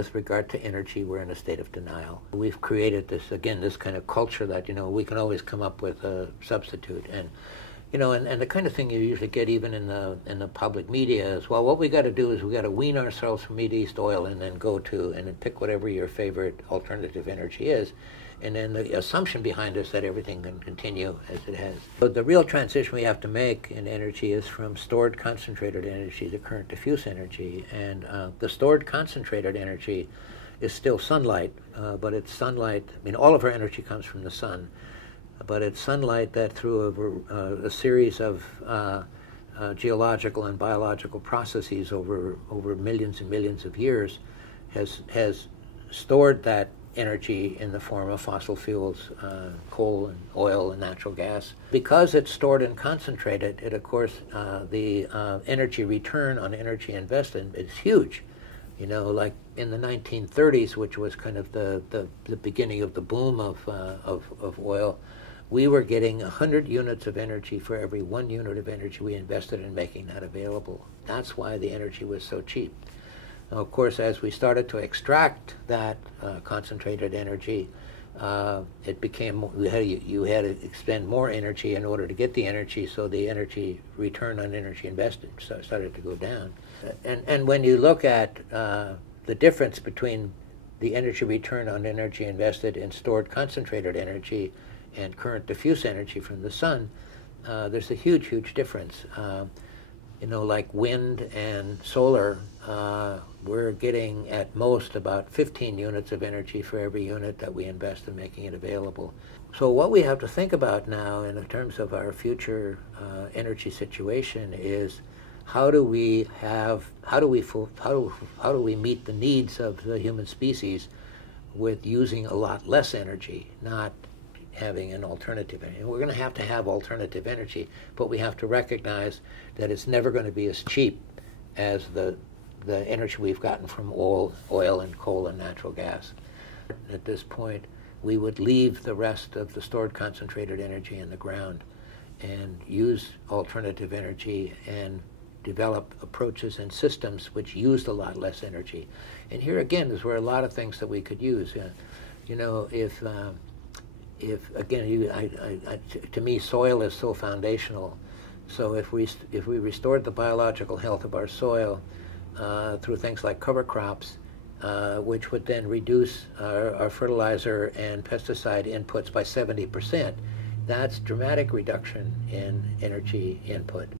With regard to energy, we're in a state of denial. We've created this, again, this kind of culture that, we can always come up with a substitute. And, and the kind of thing you usually get even in the public media is, well, what we got to do is we got to wean ourselves from Middle East oil and then go to, and then pick whatever your favorite alternative energy is. And then the assumption behind it is that everything can continue as it has. But the real transition we have to make in energy is from stored concentrated energy to current diffuse energy. And the stored concentrated energy is still sunlight, but it's sunlight, all of our energy comes from the sun, but it's sunlight that through a series of geological and biological processes over millions and millions of years has stored that energy in the form of fossil fuels, coal and oil and natural gas. Because it's stored and concentrated, it, of course, the energy return on energy invested is huge. Like in the 1930s, which was kind of the beginning of the boom of oil, we were getting 100 units of energy for every 1 unit of energy we invested in making that available. That's why the energy was so cheap. Now, of course, as we started to extract that concentrated energy, it became, you had to expend more energy in order to get the energy, so the energy return on energy invested started to go down. And when you look at the difference between the energy return on energy invested in stored concentrated energy and current diffuse energy from the sun, there's a huge, huge difference. Like wind and solar, we're getting at most about 15 units of energy for every unit that we invest in making it available. So what we have to think about now in terms of our future energy situation is how do we meet the needs of the human species with using a lot less energy, not having an alternative energy. We're going to have alternative energy, but we have to recognize that it's never going to be as cheap as the energy we've gotten from oil and coal and natural gas. At this point, we would leave the rest of the stored concentrated energy in the ground and use alternative energy and develop approaches and systems which used a lot less energy. And here again is where a lot of things that we could use. If again, to me, soil is so foundational. So if we restored the biological health of our soil through things like cover crops, which would then reduce our fertilizer and pesticide inputs by 70%, that's dramatic reduction in energy input.